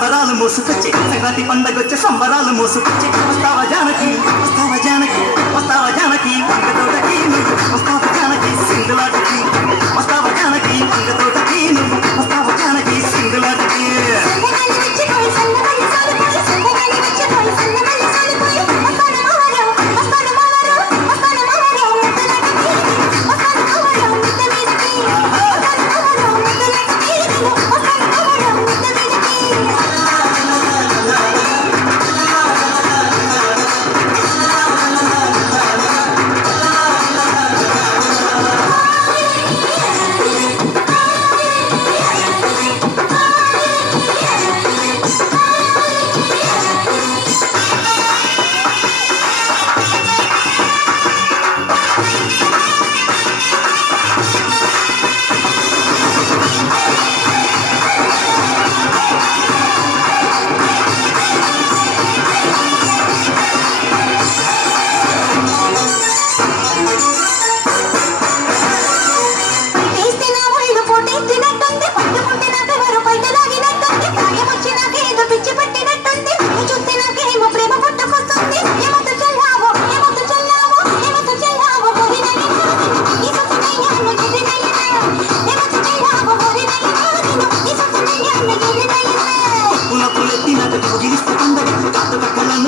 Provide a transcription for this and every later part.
సంబరాలు మోసుకొచ్చి సంక్రాంతి పండగొచ్చే సంబరాలు మోసుకొచ్చి వస్తావా జానకి వస్తావా జానకి వస్తావా జానకి వంగ తోటకి నువ్వు వస్తావా జానకి సింధులాటకి వస్తావా జానకి వంగ తోటకి నువ్వు వస్తావా జానకి సింధులాటకి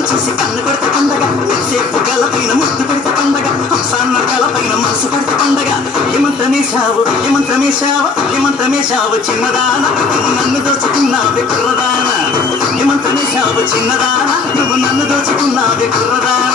చూసి కన్ను కొడితే పండగ సేపు గలపైన ముద్దు పెడితే పండగ హంసాన్న గలపైన మనసు పెడితే పండగ ఏమంత్రమేశావు చిన్నదాన నువ్వు నన్ను దోచుకున్నావే కుర్రదాన ఏమంత్రమేశావు చిన్నదాన నువ్వు నన్ను దోచుకున్నావే కుర్రదాన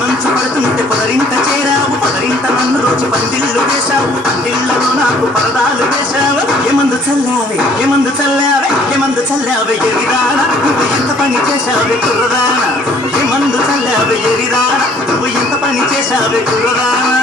మంచు పడుతుంటే పొదరింట చేరావు పొదరింట నన్ను రోజు పందిళ్ళు వేశావు పందిళ్ళలో నాకు పరదాలు వేశావు ఏమందు చల్లావే ఎరిదానా నువ్వు ఎంత పని చేశావే కుర్రదానా ఏమందు చల్లావే ఎరిదానా నువ్వు ఎంత పని చేశావే కుర్రదానా